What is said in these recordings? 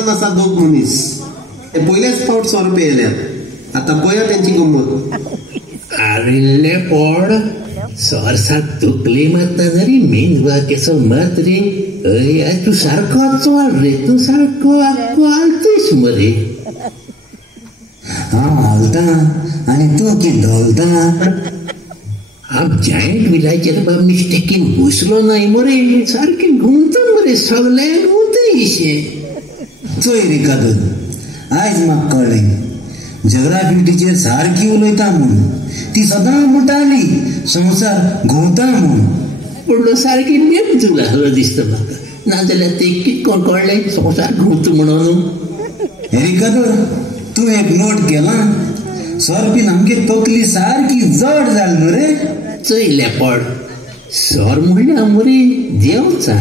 घरान आसा दोग मनीस हे पयलेच फावट 100 रुपये येल्यात आता पळया त्यांची गंमत आरिल्ले पोड सोरसाक तकली मारता रे मेंदवा केसो मात रे अय तू सारको चोल रे तू सारको आक्को आलतीस मरे हालता आणि तू की ढोलता आप जायंट विलायचेर बा मिस्टेकीन घुसलो नाही मरे सारखे घुमता मरे सगळे घुमता चोय रे कादर आयज म्हाका कळ्ळें जग्राफी टिचर सारकी उलयता म्हूण ती सदां म्हणटाली संवसार घुंवता म्हूण पूण सारकी नेम तुला हलो दिसता म्हाका नाजाल्यार ते कितकोन कळ्ळें संवसार घुंवता म्हणून रे कादर तूं एक नोट केला सोरपीन आमगे तकली सारकी जड जाली न्हू रे चोय लेपड सोर म्हणल्यार मरे देवचा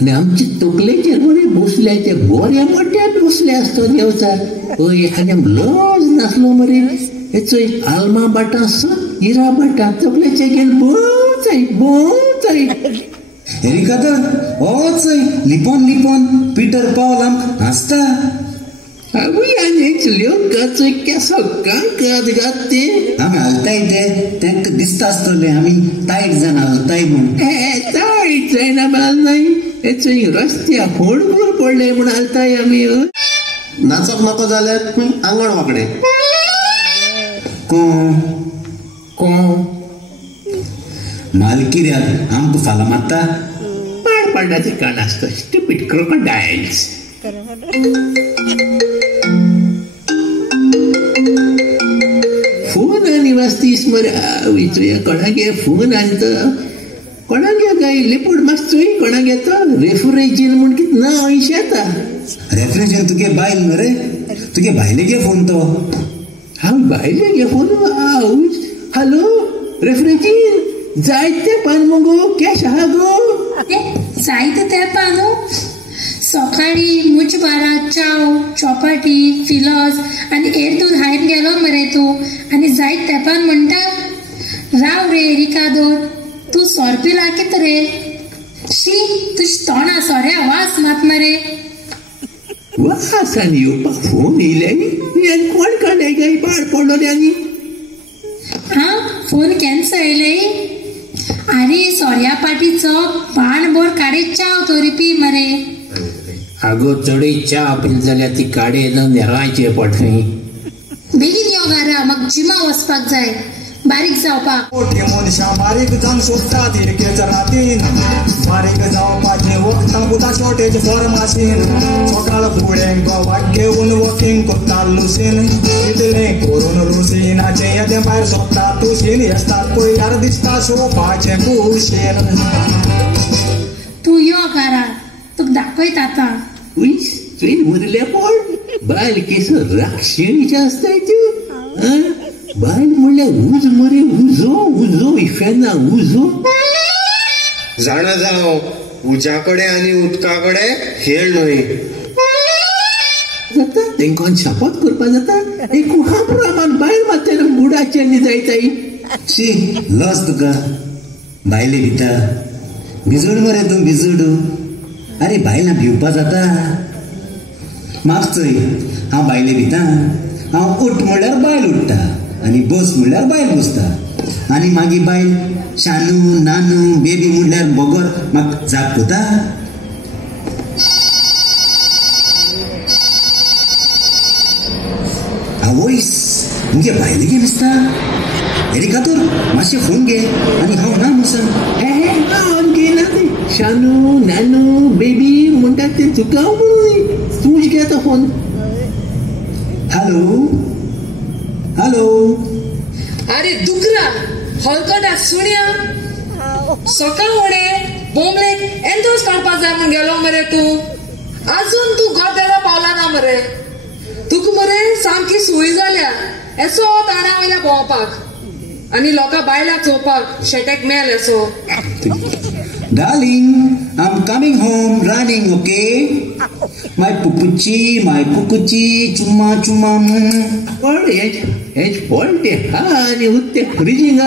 आनी आमचे तकलेचेर मरे बसल्याचे बऱ्या मोठ्यान बसले आसतो देवचार हय आनी लज नासलो मरे हे चोय आल्मा बाटा हिरा बाटा तकलेचे गेल बोंचाय रे कादर होच लिपोन लिपोन पिटर पावल आमकां हांसता आवय आनी लोकांचो केसो कांकात घाते आमी हालताय तेंका दिसता आसतलें आमी टायट जावन हालताय म्हूण टायट जायना बाल नाही हे चोय रस्त्या फोडून पडले म्हूण हालताय आमी नाचप नको जाल्यार आंगण वांकडे को मालकिऱ्याक आमकां फालां मारता पाडपाडाचे कान आसता स्टुपीड क्रोकोडायल्स फोन आनी वाजतीस मरे आवय चोया कोणागे फोन आनी कोणागे काय लेपूड मातसोय कोणागे येता रेफ्रिजरेटर म्हूण कितें ना अयशें येता रेफ्रिजरेटर तुगे बायल न्हू रे तुगे बायलेगे फोन तो हांव बायलेगे फोन आवय हॅलो रेफ्रिजरेटर जायते पान मगो कॅश आहा गो जायते तेंपान सकाळी मुच बारा चाव चौपाटी फिलस आनी दूध हायन गेलो मरे तूं आनी जायत तेंपान म्हणटा राव रे रिकादोर तूं 100 रुपये लाकीत रे शी तुझ तोंडा सोऱ्या वास मात मरे वास आनी येवपाक फोन येयले कोण काडले काय पाड पडलोले आनी हां फोन केन्ना येयले अरे सोऱ्या पाटीचो बाणभर काडे चाव तोरी पी मरे आगो चढी च्या पिल जाल्यार ती काडे नेरायचे पडले बेगीन यो घरा म्हाका जिमा वचपाक जाय बारीक जावपाक मनशा बारीक जावन सोदता तिरकेच्या रातीन बारीक जावपाचें वखदां पुता शॉर्टेज फॉर्मासीन सकाळ फुडें गोवाक घेवन वॉकिंग कोत्ता लुसीन इतलें करून रुसीनाचें येतें भायर सोदता तुशीन येसतात पळयल्यार दिसता शोपाचें कुशीन तूं यो घरा तुका दाखयता आतां तुवें उरले पड बायल केसो राक्षणीचे आसताय त्यो बायल म्हणल्यार उज मरे उजो इफेना उजो जाणा जावं उज्या कडेन आनी उदका कडेन खेळ न्हय जाता तेंकां शापात करपा जाता एक कुहा प्रमाण बायल मातेर बुडाचे आनी जायताय शी लस तुका बायले भिता भिजूड मरे तूं भिजूड अरे बायलां भिवपा जाता म्हाका चोय हांव बायले भिता हांव उठ म्हणल्यार बायल उठता आनी बस म्हणल्यार बायल बसता आनी मागीर बायल शानू नानू बेबी म्हणल्यार बोगोर म्हाका जाप कोता आवयस मुगे बायलेगे दिसता अरे कातर मातशें फोन घे आनी हांव ना म्हणसन हांव घेना ते शानू नानू बेबी म्हणटात ते तुका म्हणून तूंच घे तो फोन हॅलो हॅलो अरे दुकरा हलकटा सुण्या सकाळ फुडें बोंबलेक एंथोस काडपाक जाय म्हूण गेलो मरे तूं आजून तूं घर देरा पावला ना मरे तुका मरे सामकी सुळी जाल्या एसो ताणा वयल्या भोंवपाक आनी लोकां बायलां चोवपाक शेटेक मेल एसो Darling, I'm coming home running, okay? My pupuchi, chumma. पण हेच पडते हा आणि उत्ते फ्रीजिंग